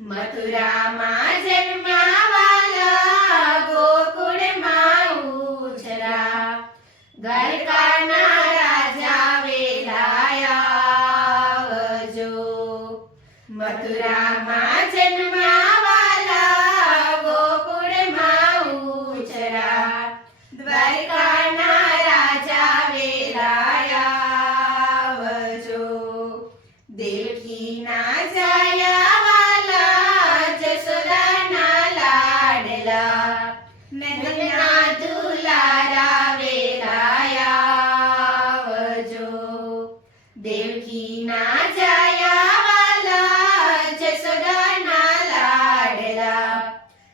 મથુરામાં જન્મ્યા વાલા, ગોકુળમાં ઉછરા, દ્વારકાના રાજા વેલાયા આવજો. મથુરામાં જન્મ્યા વાલા, ગોકુળમાં ઉછરા, દ્વારકાના રાજા વેલાયા આવજો. દેવકીના જાયા વાલા, જશોદાના લાડલા, નંદના દુલારા વેલાયા આવજો. દેવકીના જાયા વાલા, જશોદાના લાડલા,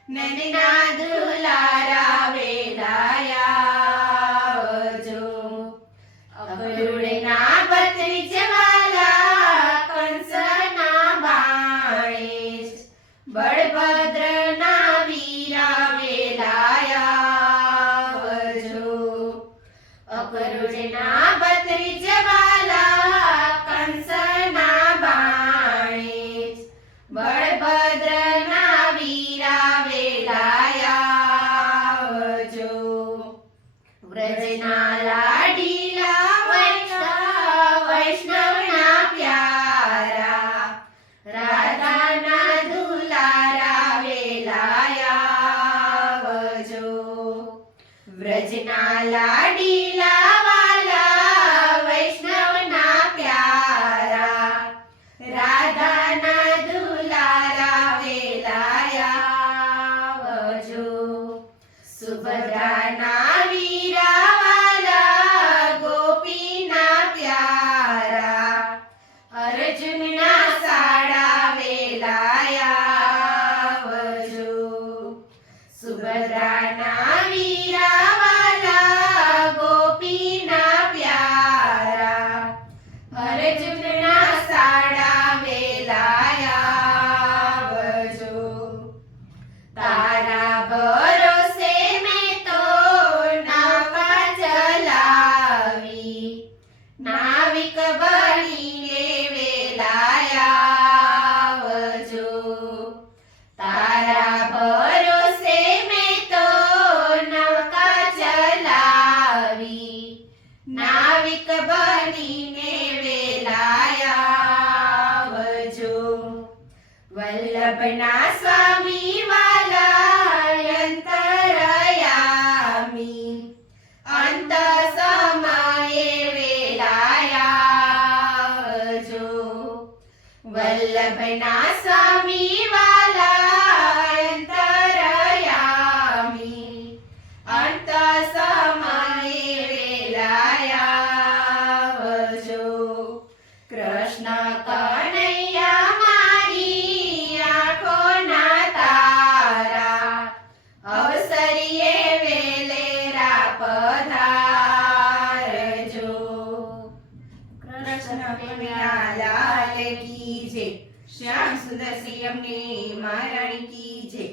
નંદના દુલારા વેલાયા આવજો. અક્રૂરના ભત્રીજ વાલા, કંસના બાણેશ, બળભદ્રના વીરા વેલાયા આવજો. અક્રૂરના ભત્રીજ વાલા, કંસના બાણેશ, બળભદ્રના વીરા વેલાયા આવજો. વ્રજના લાડીલા વૈષ્ણવના પ્યારા, રાધાના દુલારા વેલાયા આવજો. વ્રજના લાડીલા વાલા, વૈષ્ણવના પ્યારા, રાધાના દુલારા વેલાયા આવજો. સુભદ્રાના વીરા વાલા, ગોપીના પ્યારા, અર્જુનના સાડા વેલાયા આવજો. સુભદ્રાના વીરા વાલા, ગોપીના પ્યારા, અર્જુનના સાડા વેલાયા આવજો. તારા ભરોસે મેં તો નૌકા ચલાવી, નાવિક બનીને વેલાયા આવજો. તારા ભરોસે મેં તો નૌકા ચલાવી, નાવિક બનીને વેલાયા આવજો. વલ્લભના સ્વામી વાલા, અંતરયામી, અંત સમયે વેલાયા આવજો. વલ્લભના સ્વામી વાલા, અંતરયામી, અંત સમયે વેલાયા આવજો. કૃષ્ણ કનૈયા મારી આંખોના તારા, અવસરીએ વેલેરા પધારજો. કૃષ્ણ કનૈયા લાલ કી જય. શ્યામ સુંદર શ્રી અમને મહારાણી કી જય.